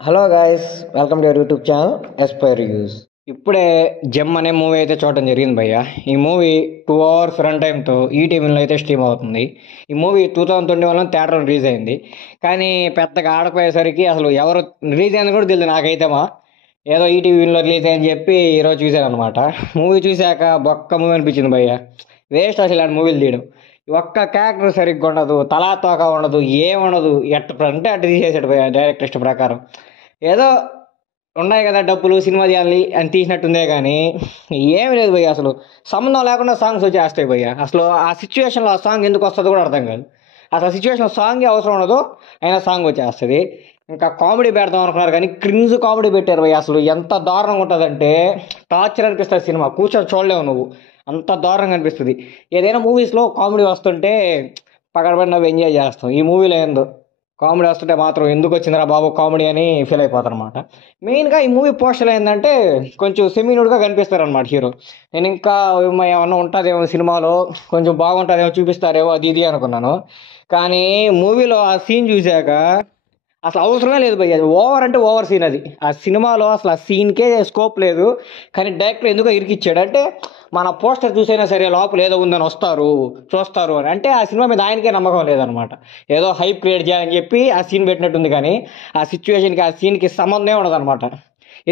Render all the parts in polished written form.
Hello guys, welcome to your YouTube channel Aspire reviews. ఇప్పుడే gem అనే movie అయితే చూడటం జరిగింది భయ్య. ఈ మూవీ 2 hours రన్ టైంతో ఈటీవీలో అయితే స్ట్రీమ్ అవుతుంది. ఈ మూవీ 2021 థియేటర్లో రిలీజ్ అయింది. కానీ పెద్దగా ఆడపోయేసరికి అసలు ఎవరు రిలీజ్ అయింది కూడా తెలియదు నాకైతేమా. ఏదో ఈటీవీలో రిలీజ్ అయ్యని చెప్పి ఈరోజు చూశాను అనమాట. మూవీ చూశాక బొక్క మూవీ అనిపించింది భయ్య. వేస్ట్ అసలు ఇలాంటి మూవీలు తీయడం. ఒక్క క్యారెక్టర్ సరిగ్గా ఉండదు, తలా తోక ఉండదు, ఏముండదు. అంటే అటు తీసేసాడు భయ్య డైరెక్టర్ ఇష్ట ప్రకారం. ఏదో ఉన్నాయి కదా డబ్బులు సినిమా తీయాలి అని తీసినట్టుందే కానీ ఏమి లేదు భయ్య. అసలు సంబంధం లేకుండా సాంగ్స్ వచ్చేస్తాయి భయ్య. అసలు ఆ సిచ్యువేషన్లో ఆ సాంగ్ ఎందుకు వస్తుందో కూడా అర్థం కాదు. అసలు ఆ సిచ్యువేషన్లో సాంగే అవసరం ఉండదు, అయినా సాంగ్ వచ్చేస్తుంది. ఇంకా కామెడీ పెడదాం అనుకున్నారు కానీ క్రింజ్ కామెడీ పెట్టారు భయ్య. అసలు ఎంత దారుణంగా ఉంటుందంటే టార్చర్ అనిపిస్తుంది. సినిమా కూర్చొని చూడలేవు నువ్వు, అంత దారుణంగా అనిపిస్తుంది. ఏదైనా మూవీస్లో కామెడీ వస్తుంటే పక్కడబడి నవ్వు ఎంజాయ్ చేస్తాం. ఈ మూవీలో ఏందో కామెడీ వస్తుంటే మాత్రం ఎందుకు వచ్చిందిరా బాబు కామెడీ అని ఫీల్ అయిపోతారు అనమాట. మెయిన్గా ఈ మూవీ పోస్టర్ ఏంటంటే కొంచెం సెమీనుడ్గా కనిపిస్తారనమాట హీరో. నేను ఇంకా ఏమన్నా ఉంటుందేమో సినిమాలో, కొంచెం బాగుంటుందేమో చూపిస్తారేమో అది ఇది అనుకున్నాను. కానీ మూవీలో ఆ సీన్ చూశాక అసలు అవసరమే లేదు భయ్య. అది ఓవర్ అంటే ఓవర్ సీన్. అది ఆ సినిమాలో అసలు ఆ సీన్కే స్కోప్ లేదు. కానీ డైరెక్టర్ ఎందుకో ఇరికిచ్చాడు. అంటే మన పోస్టర్ చూసైనా సరే లోపల ఏదో ఉందని వస్తారు చూస్తారు అని, అంటే ఆ సినిమా మీద ఆయనకే నమ్మకం లేదనమాట. ఏదో హైప్ క్రియేట్ చేయాలని చెప్పి ఆ సీన్ పెట్టినట్టుంది కానీ ఆ సిచ్యువేషన్కి ఆ సీన్కి సంబంధమే ఉండదన్నమాట.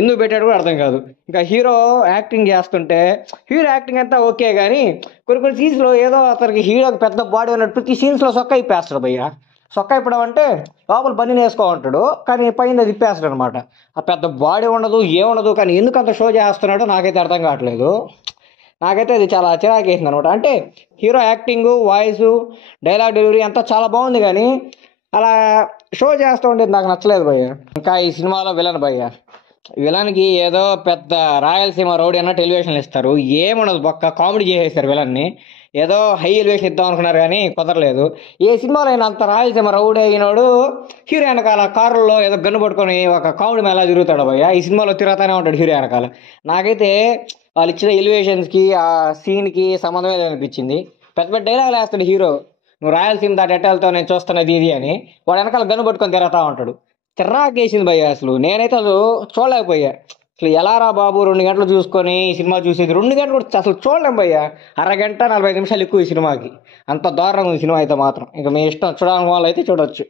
ఎందుకు పెట్టాడు కూడా అర్థం కాదు. ఇంకా హీరో యాక్టింగ్ చేస్తుంటే హీరో యాక్టింగ్ అంతా ఓకే కానీ కొన్ని సీన్స్లో ఏదో అతనికి హీరోకి పెద్ద బాడీ ఉన్నట్టు ప్రతి సీన్స్లో సొక్క ఇప్పేస్తాడు భయ్య. సొక్క ఇప్పడం అంటే లోపల బన్నీ వేసుకోమంటాడు కానీ పైన తిప్పేస్తాడు అనమాట. ఆ పెద్ద బాడీ ఉండదు ఏముండదు, కానీ ఎందుకు అంత షో చేస్తున్నాడో నాకైతే అర్థం కావట్లేదు. నాకైతే అది చాలా చిరాకేసింది అనమాట. అంటే hero acting, voice, dialogue delivery అంతా చాలా బాగుంది కానీ అలా షో చేస్తూ ఉండేది నాకు నచ్చలేదు భయ్య. ఇంకా ఈ సినిమాలో విలన్ భయ్య. విలన్కి ఏదో పెద్ద రాయలసీమ రౌడీ అన్న ఎలివేషన్లు ఇస్తారు, ఏముండదు బొక్క కామెడీ చేసేస్తారు విలన్ని. ఏదో హై ఎలివేషన్ ఇద్దాం అనుకున్నారు కానీ కుదరలేదు. ఏ సినిమాలో అయినా అంత రాయలసీమ రౌడీ అయినాడు హీరో వెనకాల కారులో ఏదో గన్ను పట్టుకొని ఒక కామెడీ మేళ తిరుగుతాడు భయ్య. ఈ సినిమాలో తిరుగుతూనే ఉంటాడు హీరో వెనకాల. నాకైతే వాళ్ళు ఇచ్చిన ఎలివేషన్స్కి ఆ సీన్కి సంబంధమే అనిపించింది. పెద్ద పెద్ద డైలాగులు వేస్తాడు హీరో, నువ్వు రాయలసీమ దాటి ఎట్టాలతో నేను చూస్తున్నది ఇది అని. వాడు వెనకాల గన్ను పట్టుకొని తిరుగుతూ ఉంటాడు. చిర్రాకేసింది భయ్య. అసలు నేనైతే అసలు చూడలేకపోయా. అసలు ఎలా రా బాబు 2 గంటలు చూసుకొని ఈ సినిమా చూసేది, 2 గంటలు కూడా అసలు చూడలేం భయ్య. అరగంట 45 నిమిషాలు ఎక్కువ ఈ సినిమాకి. అంత దారుణంగా ఉంది సినిమా అయితే మాత్రం. ఇంకా మీ ఇష్టం, చూడాలనుకున్న వాళ్ళు అయితే చూడొచ్చు.